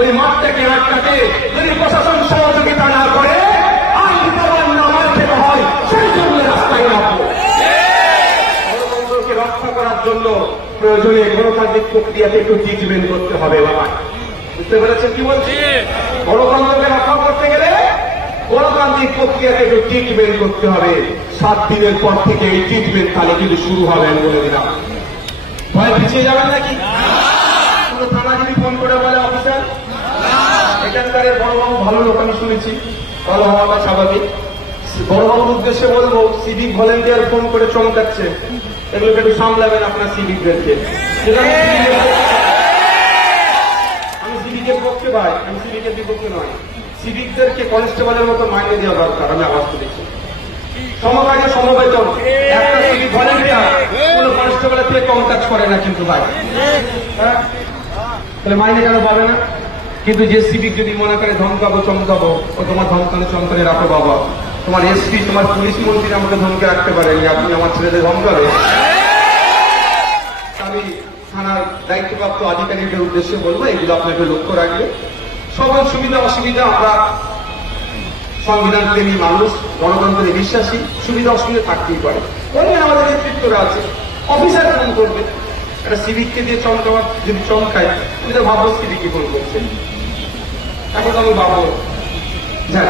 ওই মাঠটাকে আটকাতে যদি প্রশাসন সহযোগিতা না করে আইন প্রমাণ না মানতে হয় সেই জন্য রাস্তায় নামবো। গণতন্ত্রকে রক্ষা করার জন্য প্রয়োজনে গণতান্ত্রিক প্রক্রিয়াকে একটু ট্রিটমেন্ট করতে হবে বাবা। বুঝতে পেরেছেন কি বলছি? গণতন্ত্রকে রক্ষা করতে গেলে গণতান্ত্রিক প্রক্রিয়াকে একটু ট্রিটমেন্ট করতে হবে। 7 দিনের পর থেকে এই ট্রিটমেন্ট তাহলে কিন্তু শুরু হবে আমি বলে দিলাম। ভয় পিছিয়ে যাবেন নাকি? পুরো থানা যদি ফোন করে বলে অফিসার এখানকার বড়বাবু ভালো লোক আমি শুনেছি, ভালো হওয়াটা স্বাভাবিক। বড়বাবুর উদ্দেশ্যে বলবো সিভিক ভলেন্টিয়ার ফোন করে চমকাচ্ছে, এগুলোকে একটু সামলাবেন আপনার সিভিকদেরকে। আমি সিভিকের পক্ষে ভাই, আমি সিভিকের বিপক্ষে নয়। সিভিকদেরকে কনস্টেবলের মতো মাইনে দেওয়া দরকার, আমি আওয়াজ তুলেছি। সমকাজে সমবেতন, একটা সিভিক ভলেন্টিয়ার কোনো কনস্টেবলের থেকে কম কাজ করে না কিন্তু ভাই। তাহলে মাইনে কেন পাবে না? কিন্তু যে সিভিক যদি মনে করে ধমকাবো চমকাবো, ও তোমার ধমকানো চমকানে রাখো বাবা। তোমার এসপি তোমার পুলিশ মন্ত্রী আমাকে ধমকে রাখতে পারেন, আপনি আমার ছেলেদের ধমকাবে। আমি থানার দায়িত্বপ্রাপ্ত আধিকারিকদের উদ্দেশ্যে বলবো এগুলো আপনাকে লক্ষ্য রাখবে। সকল সুবিধা অসুবিধা, আমরা সংবিধান প্রেমী মানুষ, গণতন্ত্রে বিশ্বাসী, সুবিধা অসুবিধা থাকতেই পারে। বলবেন আমাদের নেতৃত্বরা আছে, অফিসার ফোন করবে। একটা সিভিককে দিয়ে চমকাবার যদি চমকায়, তুমি তো ভাববো সিভিককে ফোন করছে। এখন আমি ভাববো যাক